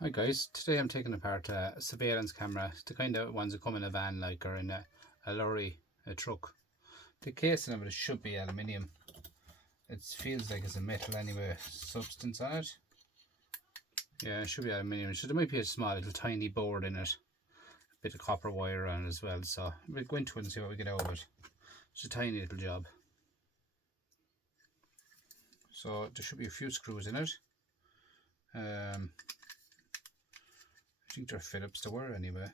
Hi guys, today I'm taking apart a surveillance camera, the kind of ones that come in a van like or in a lorry, a truck. The casing of it should be aluminium. It feels like it's a metal anyway, substance on it. Yeah, it should be aluminium. So there might be a small little tiny board in it, a bit of copper wire on it as well. So we'll go into it and see what we get out of it. It's a tiny little job. So there should be a few screws in it. I think they're Phillips, they were anyway.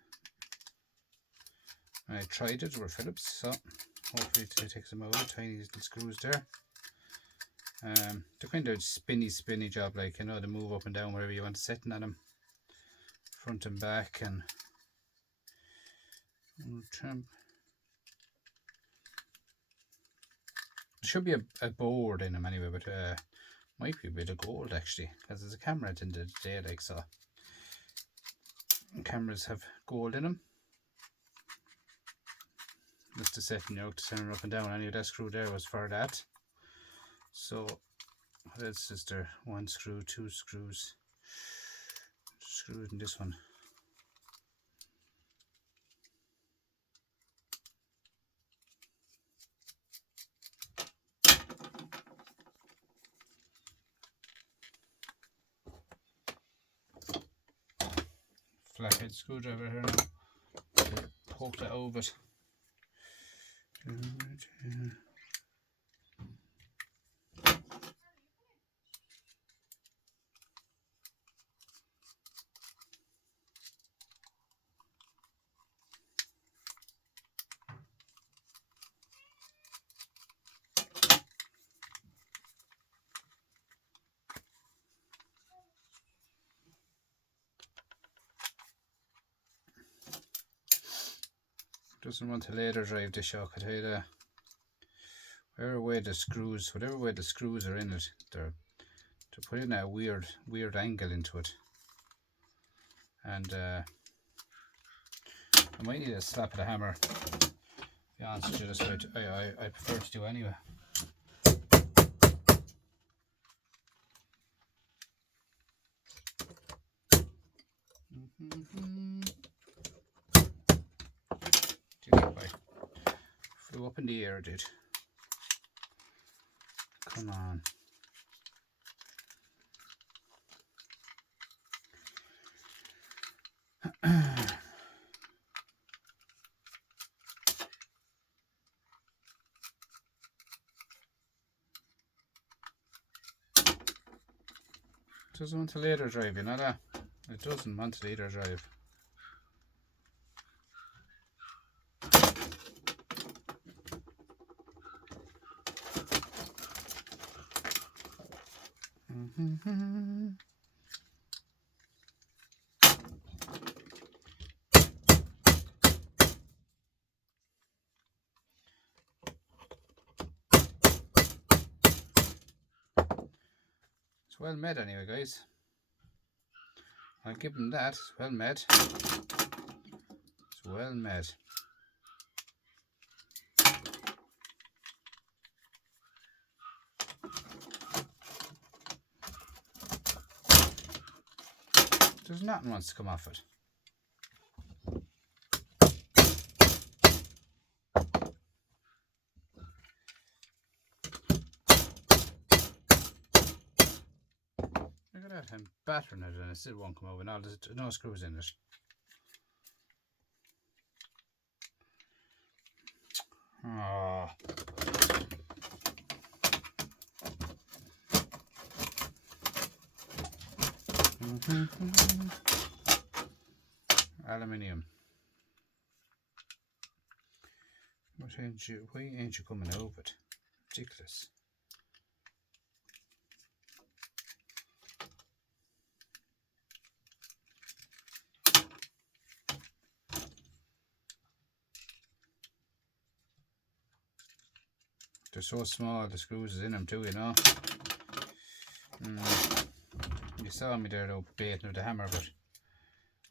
I tried it, they were Phillips, so hopefully it takes them out. Tiny little screws there. They're kind of spinny job, like, you know, to move up and down wherever you want to set at them, front and back, and there should be a board in them anyway, but might be a bit of gold actually, because there's a camera at the end of the day, like, so cameras have gold in them. Just to set, you know, to turn it up and down. Any of that screw there was for that. So what else is there? One screw, two screws in this one. Flathead screwdriver here now. Poke that over it. Doesn't want to laser drive this shock, I tell you that. Whatever way the screws are in it, they're putting a weird angle into it. And I might need a slap of the hammer. To be honest with you, that's what I prefer to do anyway. Flew up in the air, did. Come on. Doesn't want to laser drive, you know that? It doesn't want to laser drive. It's well made anyway, guys. I'll give them that. It's well made. It's well made. There's nothing wants to come off it. Look at that, I'm battering it and it still won't come over. No, there's no screws in it. Oh. Aluminium. Why ain't you coming over it? Ridiculous. They're so small, the screws is in them too, you know. You saw me there though, baiting with the hammer, but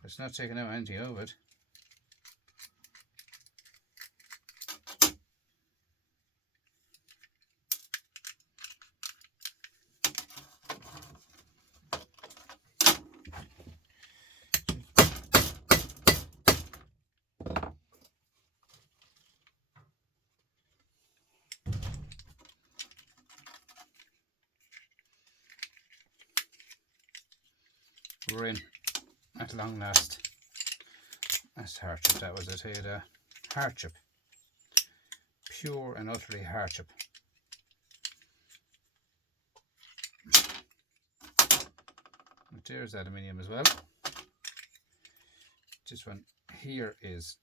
it's not taking out anything of it. We're in at long last. That's hardship, that was it. Hardship. Pure and utterly hardship. But there's aluminium as well. This one here is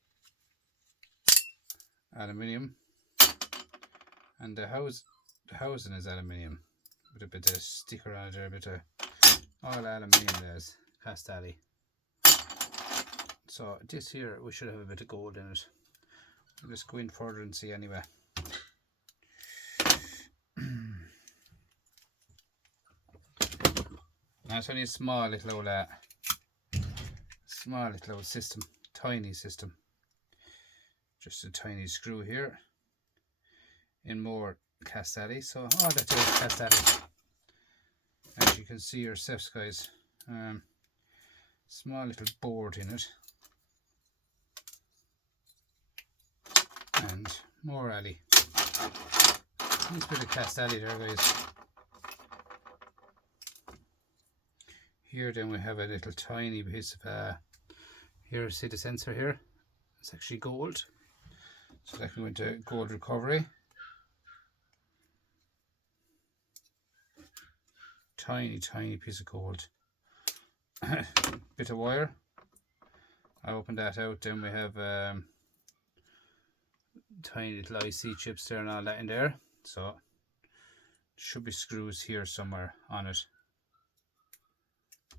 aluminium, and the housing is aluminium with a bit of sticker on it there, a bit of all aluminium. There's Castelli. So this here, we should have a bit of gold in it. We'll just go in further and see anyway. Now it's only a small little system, tiny system. Just a tiny screw here in more Castelli. So that's it, Castelli. As you can see yourselves, guys, small little board in it, and more alley. Nice bit of Castelli there, guys. Here then we have a little tiny piece of here, see the sensor here? It's actually gold. So that can go into gold recovery. Tiny piece of gold. Bit of wire. I opened that out, then we have tiny little IC chips there and all that in there. So should be screws here somewhere on it.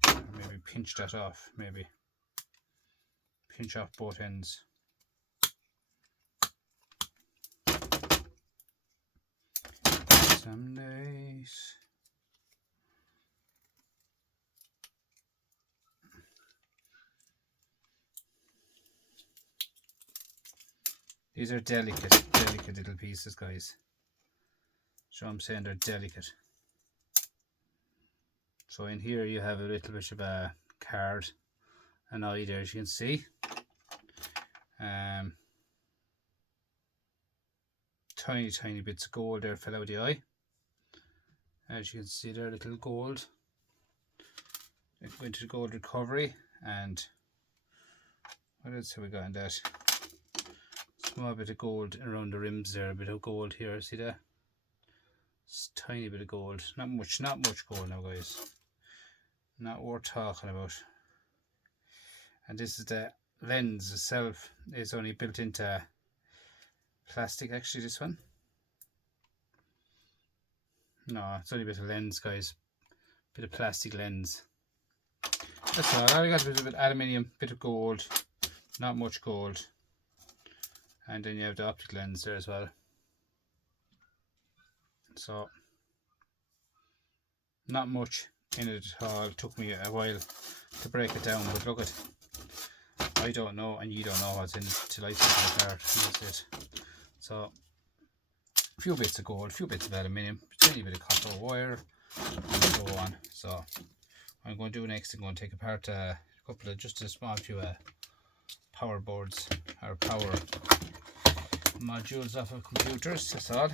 Or maybe pinch that off, maybe. Pinch off both ends. Some days. These are delicate little pieces, guys. So I'm saying they're delicate. So in here you have a little bit of a card, an eye there, as you can see. Tiny bits of gold there fell out of the eye. As you can see there, little gold. Going to the gold recovery, and what else have we got in that? Small bit of gold around the rims there, a bit of gold here, see that? Just tiny bit of gold, not much gold now, guys. Not worth talking about. And this is the lens itself. It's only built into plastic, actually, this one. No, it's only a bit of lens, guys. Bit of plastic lens. That's all. I got a bit of aluminium, bit of gold, not much gold. And then you have the optic lens there as well. So, not much in it at all. It took me a while to break it down, but look at, I don't know and you don't know what's in it till I take it apart, and that's it. So, a few bits of gold, a few bits of aluminium, a tiny bit of copper wire, and so on. So, what I'm going to do next, I'm going to take apart a couple of, just a small few power boards, or power modules off of computers, that's all.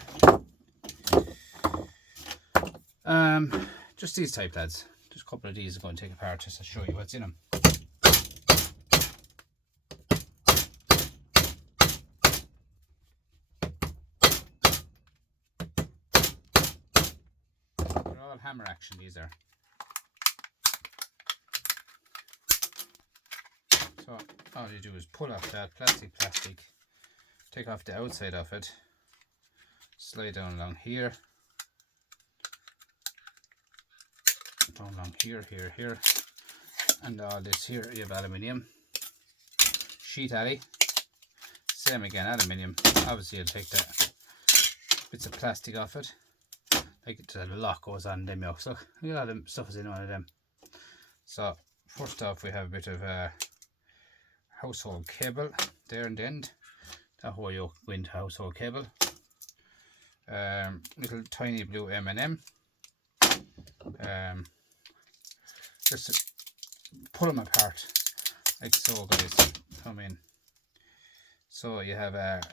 Just these type, lads. Just a couple of these I'm going to take apart just to show you what's in them. They're all hammer action, these are. So all you do is pull off that plastic, take off the outside of it, slide down along here, down along here, and all this here you have aluminium. Sheet alley, same again, aluminium. Obviously you'll take the bits of plastic off it, like the lock goes on them, so a lot of stuff is in one of them. So first off we have a bit of household cable there in the end. That whole yoke go into household cable. Little tiny blue M&M. Just pull them apart like so, guys. Come in. So you have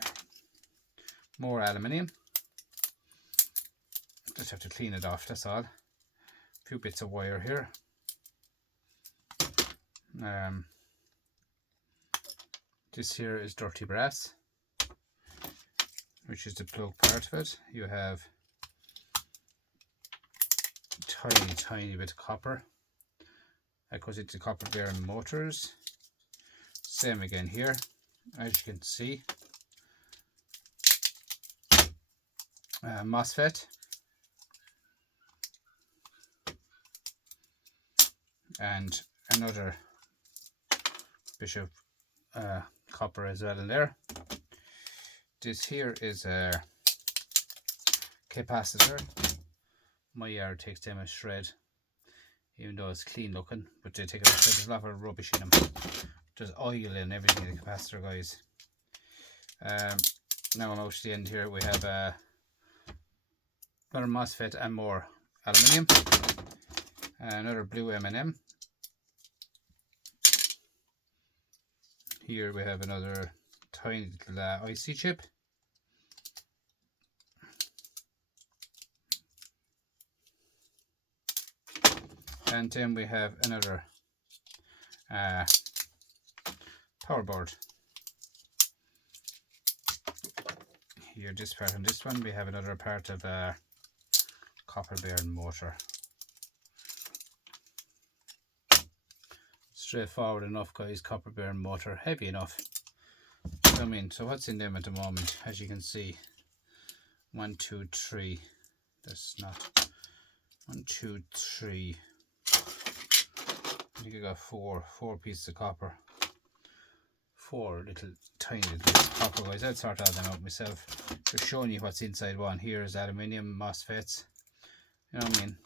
more aluminium. Just have to clean it off, that's all. A few bits of wire here. This here is dirty brass, which is the plug part of it. You have tiny bit of copper that goes into copper bearing motors. Same again here, as you can see. MOSFET and another bit of copper as well in there. This here is a capacitor. My yard takes them a shred, even though it's clean looking, but they take it a shred. There's a lot of rubbish in them. There's oil in everything in the capacitor, guys. Now I'm out to the end here. We have another MOSFET and more aluminium. Another blue M&M. Here we have another tiny little IC chip. And then we have another power board. Here, this part and this one, we have another part of copper bearing motor. Straightforward enough, guys. Copper bearing motor, heavy enough. I mean, so what's in them at the moment? As you can see, 1, 2, 3. That's not 1, 2, 3. I think I got four pieces of copper. 4 little tiny little bits of copper, guys. I'd sort all them out myself. Just showing you what's inside one. Here is aluminium MOSFETs. You know what I mean?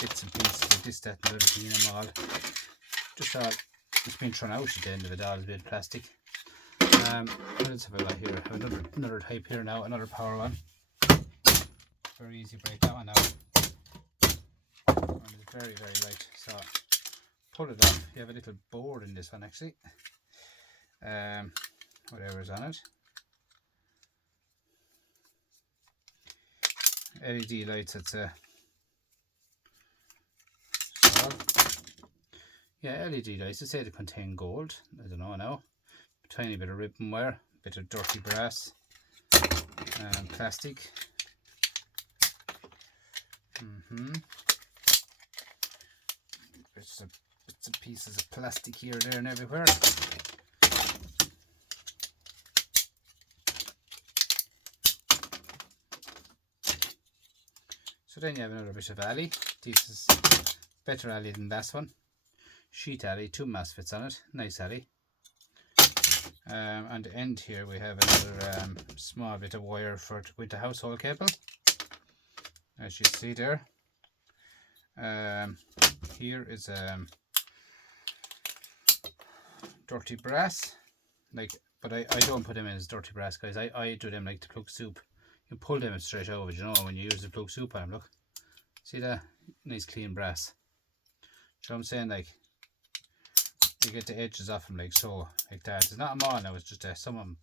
Bits and pieces of this, that, and everything in them all. Just all, it's been thrown out at the end of it all, a bit of plastic. What else have I got here? I have another type here now, another power one. Very easy to break that one out. And it's very, very light. So pull it off. You have a little board in this one actually. Whatever's on it. LED lights, it's a so, yeah, LED lights. They say they contain gold. I don't know now. A tiny bit of ribbon wire, bit of dirty brass, plastic. Bits and pieces of plastic here, there, and everywhere. So then you have another bit of alley. This is better alley than that one. Sheet alley, 2 MOSFETs on it. Nice alley. On the end here we have another small bit of wire for to go into household cable. As you see there. Here is dirty brass. But I don't put them in as dirty brass, guys. I do them like the plug soup. You pull them straight over, you know, when you use the plug soup on them. Look, see that nice clean brass. So I'm saying, like, you get the edges off them like so, like that. It's not them all now, it's just some of them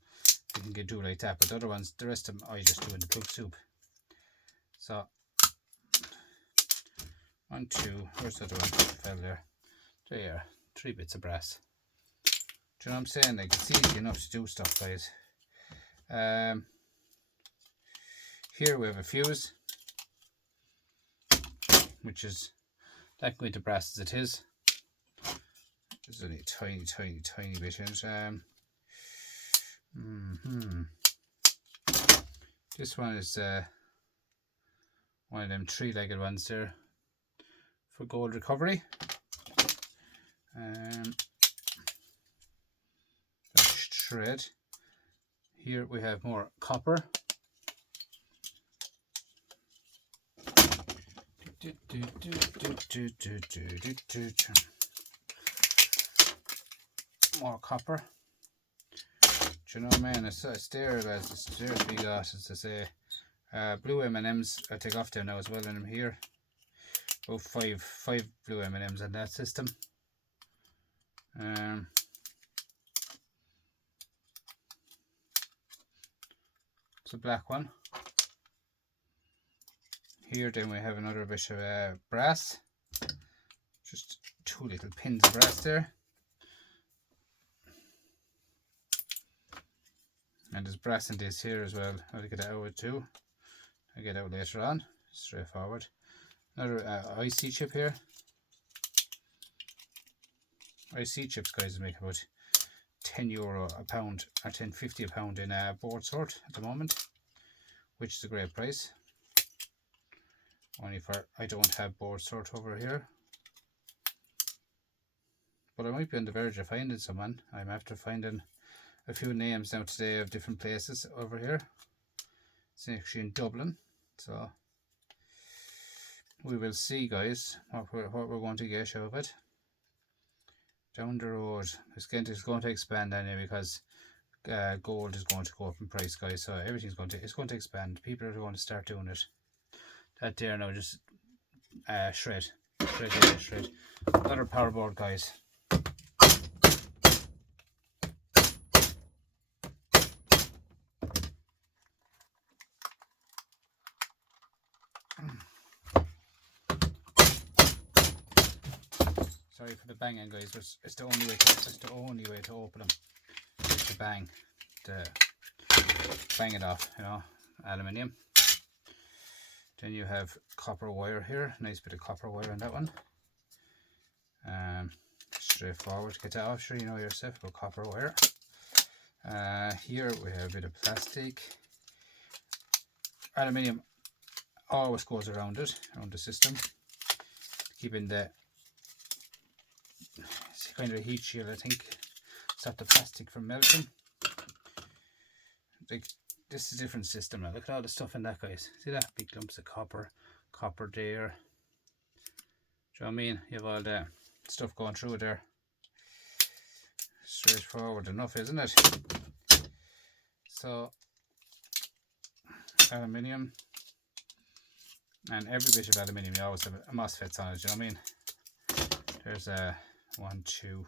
you can do like that, but the other ones, the rest of them I just do in the plug soup. So 1, 2, where's the other one? Fell there. There you are, 3 bits of brass. Do you know what I'm saying? Like, it's easy enough to do stuff, guys. Here we have a fuse, which is that going to brass as it is. There's only a tiny bit in it. This one is one of them 3-legged ones there for gold recovery. Thread. Here we have more copper. More copper. Do you know, man, it's there, guys. It's there to be got, as I say. Blue M&Ms, I take off them now as well in them here. About five blue M&Ms on that system. It's a black one. Here then we have another bit of brass. Just 2 little pins of brass there. And there's brass in this here as well. I'll get that out too. I'll get out later on. Straightforward. Another IC chip here. IC chips, guys, make about €10 a pound or €10.50 a pound in board sort at the moment, which is a great price. Only for I don't have board sort over here, but I might be on the verge of finding someone. I'm after finding a few names now today of different places over here. It's actually in Dublin, so we will see, guys, what we're going to get out of it down the road. It's going to expand anyway, because gold is going to go up in price, guys. So everything's going to expand. People are going to start doing it. That there now, just shred. Another power board, guys. Sorry for the banging, guys. It's the only way to open them. Is to bang it off, you know, aluminium. Then you have copper wire here. Nice bit of copper wire on that one. Straightforward. Get that off, sure you know yourself about copper wire. Here we have a bit of plastic. Aluminium always goes around the system, keeping the kind of a heat shield, I think. Stop the plastic from melting. Like, this is a different system now. Look at all the stuff in that, guys. See that? Big lumps of copper there. Do you know what I mean? You have all the stuff going through there. Straightforward enough, isn't it? So, aluminium, and every bit of aluminium, you always have MOSFETs on it. Do you know what I mean? There's a 1, 2.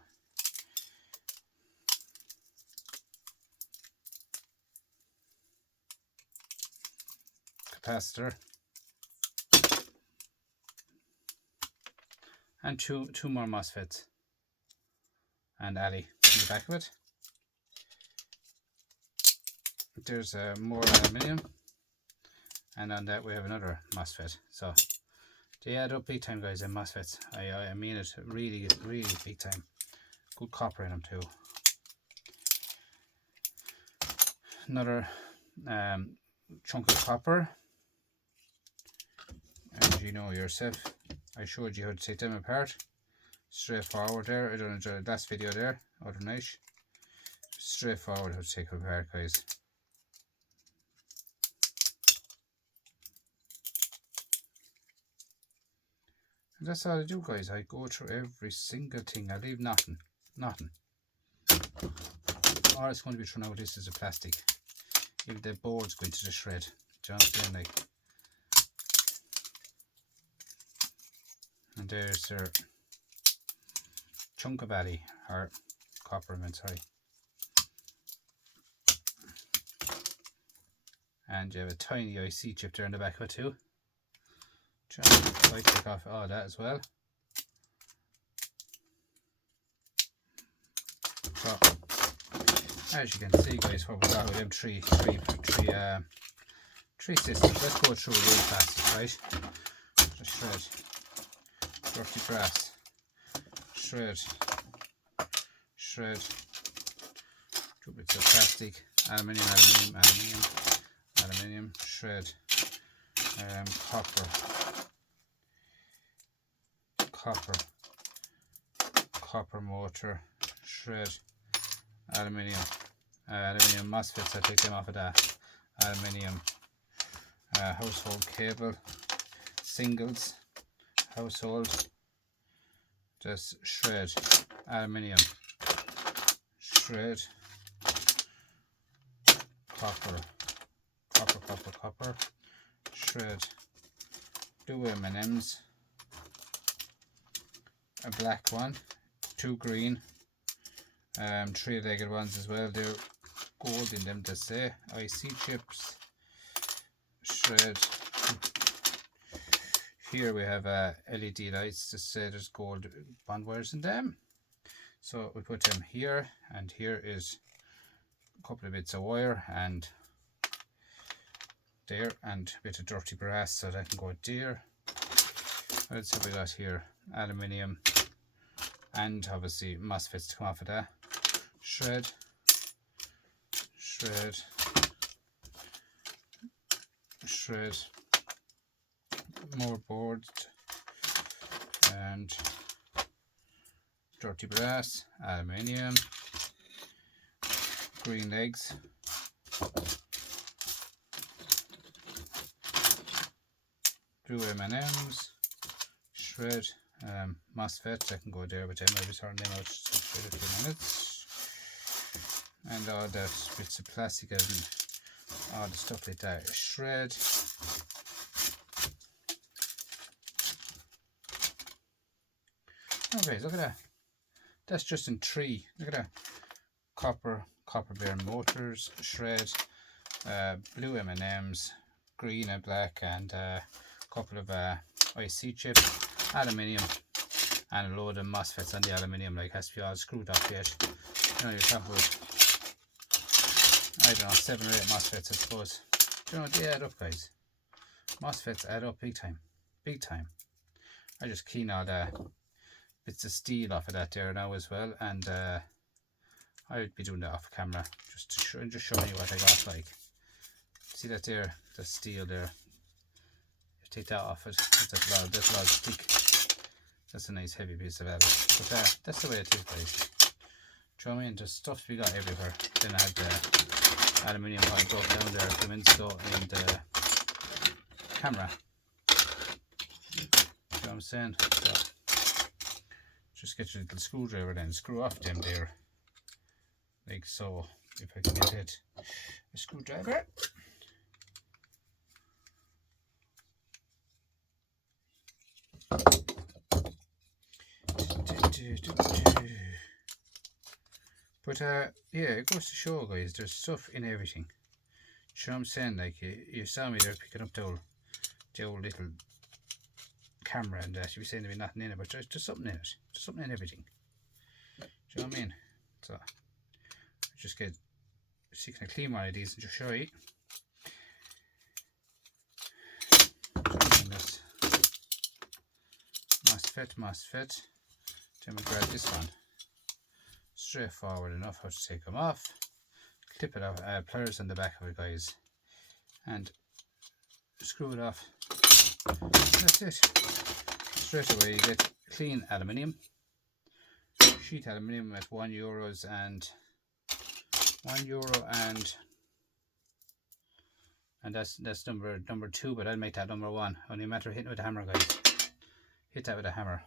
Capacitor. And two more MOSFETs. And Ali in the back of it. There's more aluminium. And on that we have another MOSFET. So they add up big time, guys, in MOSFETs. I mean it, really big time. Good copper in them too. Another chunk of copper. And you know yourself, I showed you how to take them apart. Straightforward there. I done the last video there, other night. Straightforward how to take them apart, guys. And that's all I do, guys. I go through every single thing. I leave nothing. Or it's going to be thrown out. This is a plastic. Even the board's going to the shred. Do you understand? Like, and there's their chunk of Ali, or copper, I mean, sorry. And you have a tiny IC chip there in the back of it too. I take off all that as well. So, as you can see, guys, what we got with them three systems. Let's go through real fast, right? Just shred, dirty brass, shred, 2 bits of plastic, aluminium, shred, copper motor, shred, aluminium MOSFETs. I take them off of that. Aluminium, household cable, singles, household, just shred, aluminium, shred, copper, shred, 2 M&Ms, a black one, 2 green, 3-legged ones as well. They're gold in them, to say. IC chips, shred. Here we have LED lights, to say there's gold bond wires in them. So we put them here, and here is a couple of bits of wire and there, and a bit of dirty brass so that can go there. What else have we got here? Aluminium and obviously MOSFETs to come off of that. Shred, shred, shred, more boards and dirty brass, aluminium, green legs, blue M&Ms, shred, MOSFETs. I can go there with them. I'll be sorting them out just in a few minutes. And all that bits of plastic and all the stuff like that. Shred. Okay, look at that. That's just in 3. Look at that. Copper bearing motors, shred, blue M&Ms, green and black, and a couple of IC chips, aluminium, and a load of MOSFETs on the aluminium. Like, has to be all screwed up yet. You know, you're talking about, I don't know, 7 or 8 MOSFETs, I suppose. You know, they add up, guys. MOSFETs add up big time, big time. I just clean all the bits of steel off of that there now as well, and I would be doing that off camera just to showing you what I got. Like, see that there, the steel there. You take that off it. That's a lot of stick. That's a nice heavy piece of metal. But that's the way it is, guys. Do you know what I mean? There's stuff we got everywhere. Then I had the aluminium I broke down there a few minutes ago in the camera. Do you know what I'm saying? So just get your little screwdriver then, screw off them there. Like so, if I can get it, a screwdriver. But yeah, it goes to show, guys, there's stuff in everything. You know what I'm saying? Like, you saw me there picking up the old little camera and that. You were saying there be nothing in it, but there's something in it. There's something in everything. Do you know what I mean? So just get seeking a clean one of these and just show you. MOSFET. Then we grab this one. Straightforward enough how to take them off. Clip it off, pliers on the back of it, guys, and screw it off. That's it. Straight away you get clean aluminium. Sheet aluminium at €1 and €1 and that's number 2, but I'll make that number 1. Only a matter of hitting with a hammer, guys. Hit that with a hammer.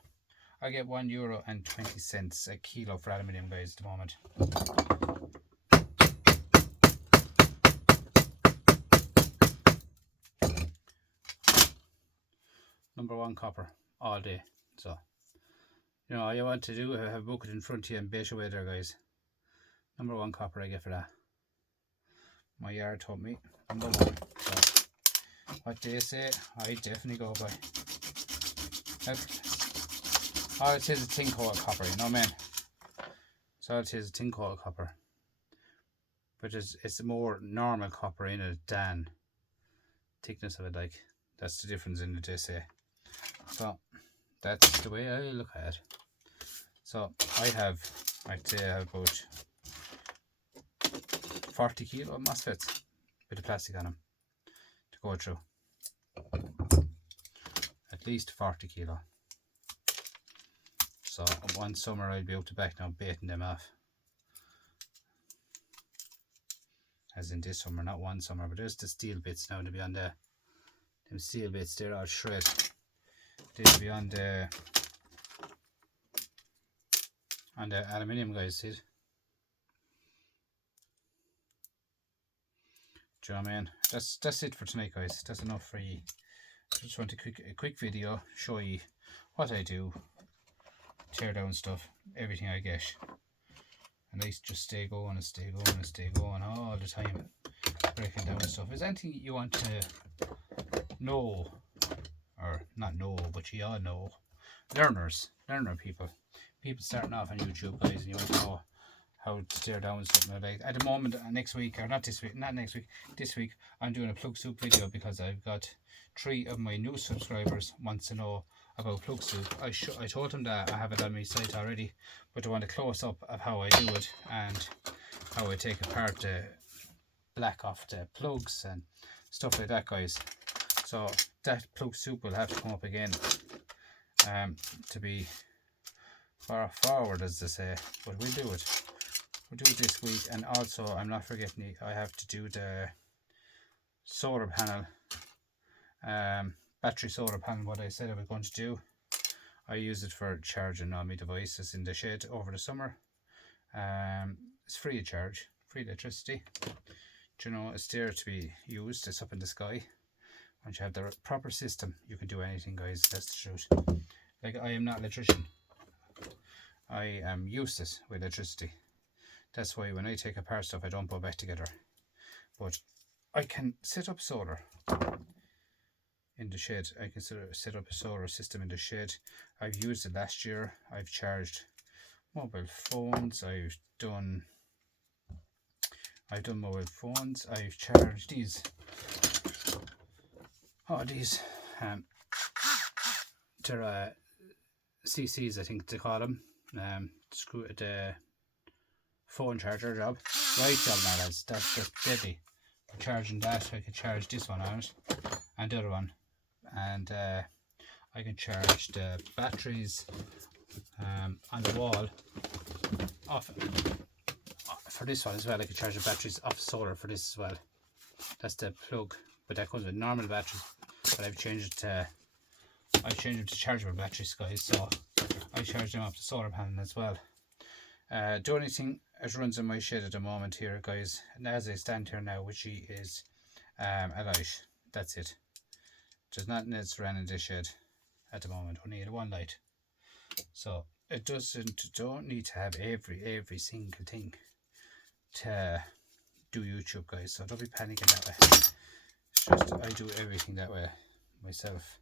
I get €1.20 a kilo for aluminium, guys, at the moment. Number 1 copper all day. So, you know, all you want to do is have a bucket in front of you and base away there, guys. Number 1 copper I get for that. My yard told me number 1. So, what they say, I definitely go by. All it is tin coated copper, you know what I mean? So all it is tin coated copper. But it's a more normal copper in it than thickness of it, like. That's the difference in it, they say. So that's the way I look at it. So I'd say I have about 40 kilo of MOSFETs, bit of plastic on them to go through. At least 40 kilo. So one summer I'll be out the back now baiting them off. As in this summer, not one summer, but there's the steel bits now to be on the them steel bits, they're all shred. They'll be on the aluminium, guys, see it? Do you know what I mean? That's it for tonight, guys. That's enough for you. Just want a quick video, show you what I do, tear down stuff, everything I get, and I just stay going and stay going and stay going all the time, breaking down stuff. Is anything you want to know, or not know, but you all know, learner people starting off on YouTube, guys, and you want to know how to tear down something like at the moment. Next week, or not this week, not next week, this week I'm doing a plug soup video because I've got 3 of my new subscribers wants to know about plug soup. I told them that I have it on my site already, but they want a close up of how I do it and how I take apart the black off the plugs and stuff like that, guys. So that plug soup will have to come up again to be far forward, as they say, but we'll do it. We'll do it this week. And also, I'm not forgetting, I have to do the solar panel, battery solar panel, what I said I was going to do. I use it for charging all my devices in the shed over the summer. It's free of charge, free electricity. Do you know, it's there to be used. It's up in the sky. Once you have the proper system, you can do anything, guys. That's the truth. Like, I am not an electrician. I am useless with electricity. That's why when I take apart stuff, I don't put back together. But I can set up solar in the shed. I can set up a solar system in the shed. I've used it last year. I've charged mobile phones. I've done mobile phones. I've charged these. Oh, these. They're CCs, I think they call them. Screw the phone charger job. Right job now, lads. That's just deadly. For charging that, I can charge this one on it and the other one. And I can charge the batteries on the wall off for this one as well. I can charge the batteries off solar for this as well. That's the plug, but that comes with normal batteries. But I've changed it to chargeable batteries, guys. So I charge them off the solar panel as well. The only thing that runs in my shed at the moment here, guys, and as I stand here now, which is a light. That's it. There's nothing else running in this shed at the moment. We need one light. So it don't need to have every single thing to do YouTube, guys. So don't be panicking that way. It's just I do everything that way myself.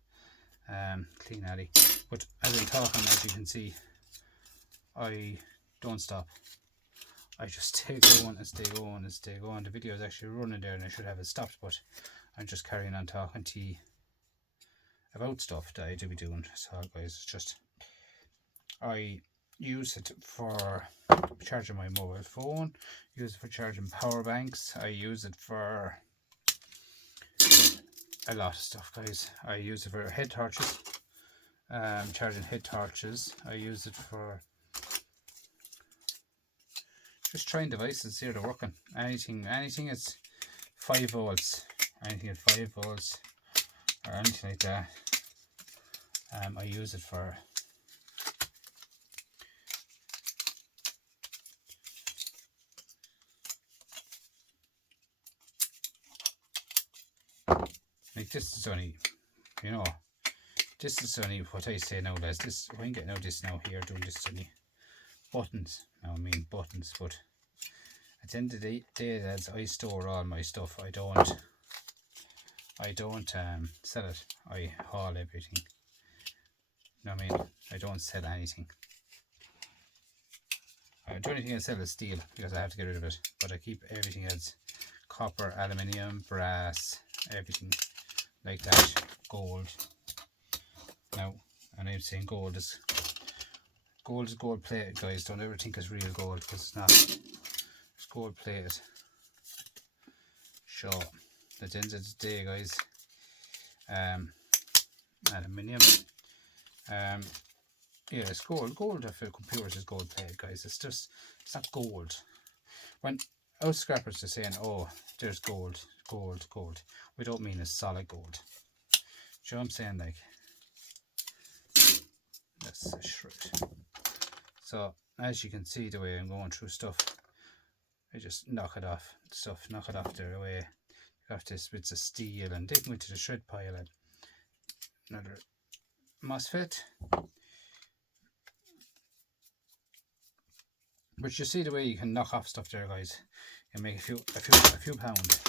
Clean alley. But as I'm talking, as you can see, I don't stop. I just stay going and stay going and stay going. The video is actually running there and I should have it stopped, but I'm just carrying on talking to you about stuff that I do be doing. So guys, it's just I use it for charging my mobile phone, use it for charging power banks, I use it for a lot of stuff, guys. I use it for head torches, charging head torches. I use it for just trying devices here to working. Anything is 5 volts, anything at 5 volts or anything like that. I use it for. Like this is only, you know, this is only what I say now, lads. This, we can get now this now here doing this only buttons. Now I mean buttons, but at the end of the day, lads, I store all my stuff. I don't sell it. I haul everything. You know what I mean? I don't sell anything. The only thing I sell is steel because I have to get rid of it. But I keep everything else: copper, aluminium, brass, everything like that. Gold. Now, and I'm saying gold is gold plated, guys. Don't ever think it's real gold because it's not. It's gold plated. So at the end of the day, guys, aluminium. Yeah, it's gold. Gold for computers is gold plated, guys. It's not gold. When our scrappers are saying, "Oh, there's gold," we don't mean it's solid gold. Do you know what I'm saying? Like, that's a shred. So as you can see, the way I'm going through stuff, I just knock it off. Knock it off there away. Off this bits of steel and dig into the shred pile and another MOSFET. But you see the way you can knock off stuff there, guys, and make a few pounds.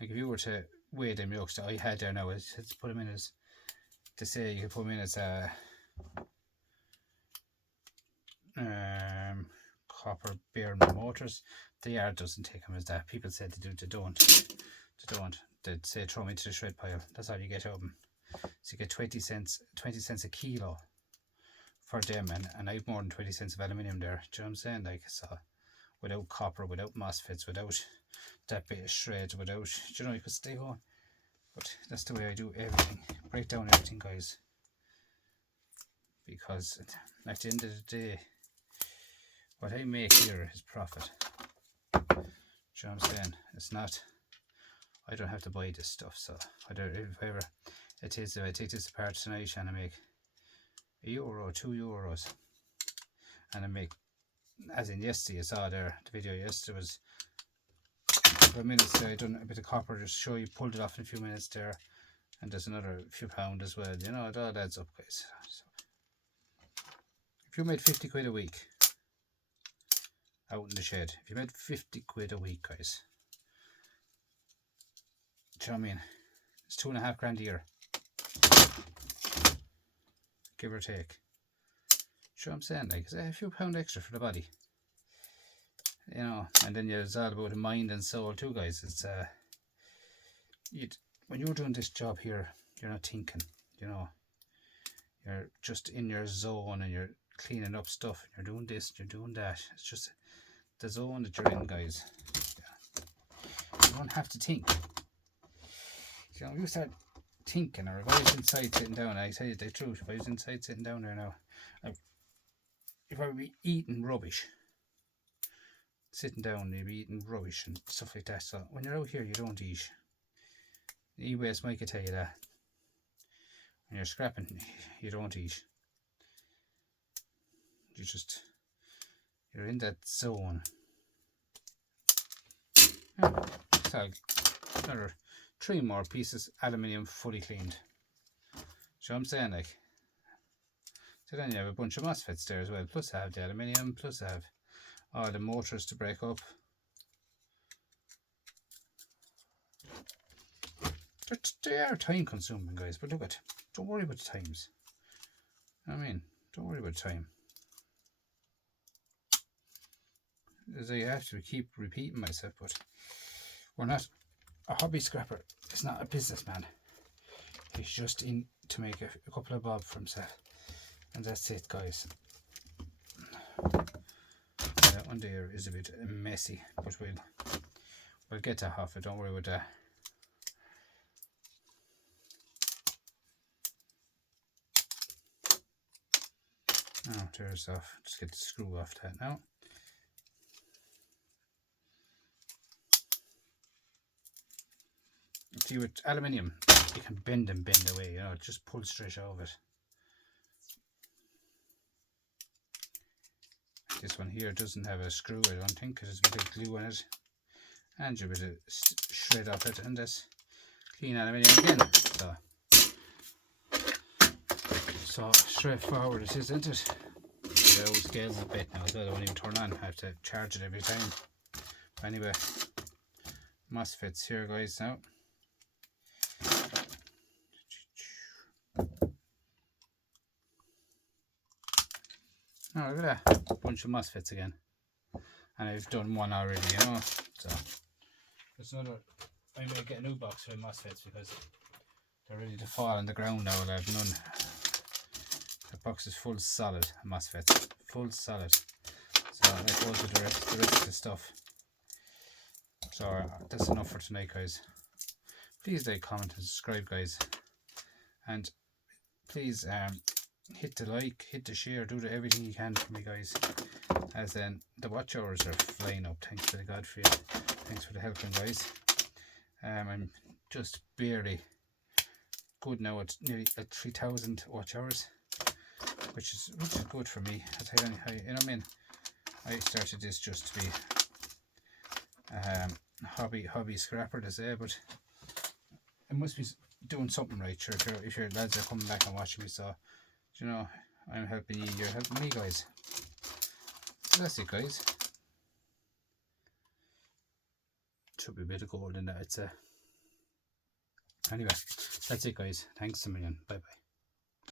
Like if you were to weigh them yokes that I had there now, let's put them in as, to say you could put them in as a copper bearing motors. The yard doesn't take them as that. People say they do, they don't. They don't. They'd say throw me to the shred pile. That's all you get out of them. So you get 20 cents a kilo for them, and I've more than 20 cents of aluminium there. Do you know what I'm saying? Like, so without copper, without MOSFETs, without that bit of shred, without, you know, you could stay on. But that's the way I do everything. Break down everything, guys. Because at the end of the day, what I make here is profit. Do you know what I'm saying? It's not, I don't have to buy this stuff. So I don't, if ever it is, if I take this apart tonight and I make €1, €2, and I make, as in yesterday, you saw there, the video yesterday was a couple of minutes there, I done a bit of copper just to show you, pulled it off in a few minutes there, and there's another few pound as well, you know, it all adds up, guys. So, if you made 50 quid a week out in the shed, if you made 50 quid a week, guys, do you know what I mean? It's 2.5 grand a year, give or take. Sure, I'm saying, like, it's a few pound extra for the body, you know. And then it's all about the mind and soul too, guys. It's when you're doing this job here, you're not thinking, you know, you're just in your zone and you're cleaning up stuff and you're doing this, you're doing that. It's just the zone that you're in, guys. Yeah. You don't have to think. You know, you start thinking, or if I was inside sitting down, I tell you the truth, if I was inside sitting down there now, if I were eating rubbish, sitting down, you'd be eating rubbish and stuff like that. So when you're out here, you don't eat. E-waste Mike could tell you that. When you're scrapping, you don't eat. You're in that zone. Yeah. So another 3 more pieces, aluminium, fully cleaned. So I'm saying, like, so then you have a bunch of MOSFETs there as well, plus I have the aluminium, plus I have all the motors to break up. They are time consuming, guys, but look at, don't worry about the times. I mean, don't worry about time. As I have to keep repeating myself, but we're not a hobby scrapper. It's not a businessman. He's just in to make a couple of bob for himself. And that's it, guys. That one there is a bit messy, but we'll get that off it, don't worry about that. Oh, there's off. Just get the screw off that now. See, with aluminium, you can bend and bend away, you know, it just pulls straight out of it. This one here doesn't have a screw, I don't think, because there's a bit of glue on it. And a bit of shred off it, and that's clean aluminium again. So straightforward it is, isn't it? The old scales a bit now as well, I won't even turn on, I have to charge it every time. Anyway, MOSFETs here, guys, now. Oh, look at that, bunch of MOSFETs again. And I've done one already, you know. So there's another, I may get a new box for MOSFETs because they're ready to fall on the ground now. I have none. The box is full solid MOSFETs, full solid. So that goes with the rest of the stuff. So that's enough for tonight, guys. Please like, comment and subscribe, guys. And please hit the like, hit the share, do everything you can for me, guys. As then the watch hours are flying up, thanks to the God for you. Thanks for the helping, guys. I'm just barely good now at nearly at 3,000 watch hours, which is good for me. You know what I mean? I started this just to be hobby scrapper to say, but I must be doing something right. Sure, if your lads are coming back and watching me, so you know, I'm helping you, you're helping me, guys. So that's it, guys. Should be a bit of gold in that, I'd say. Anyway, that's it, guys. Thanks a million. Bye bye.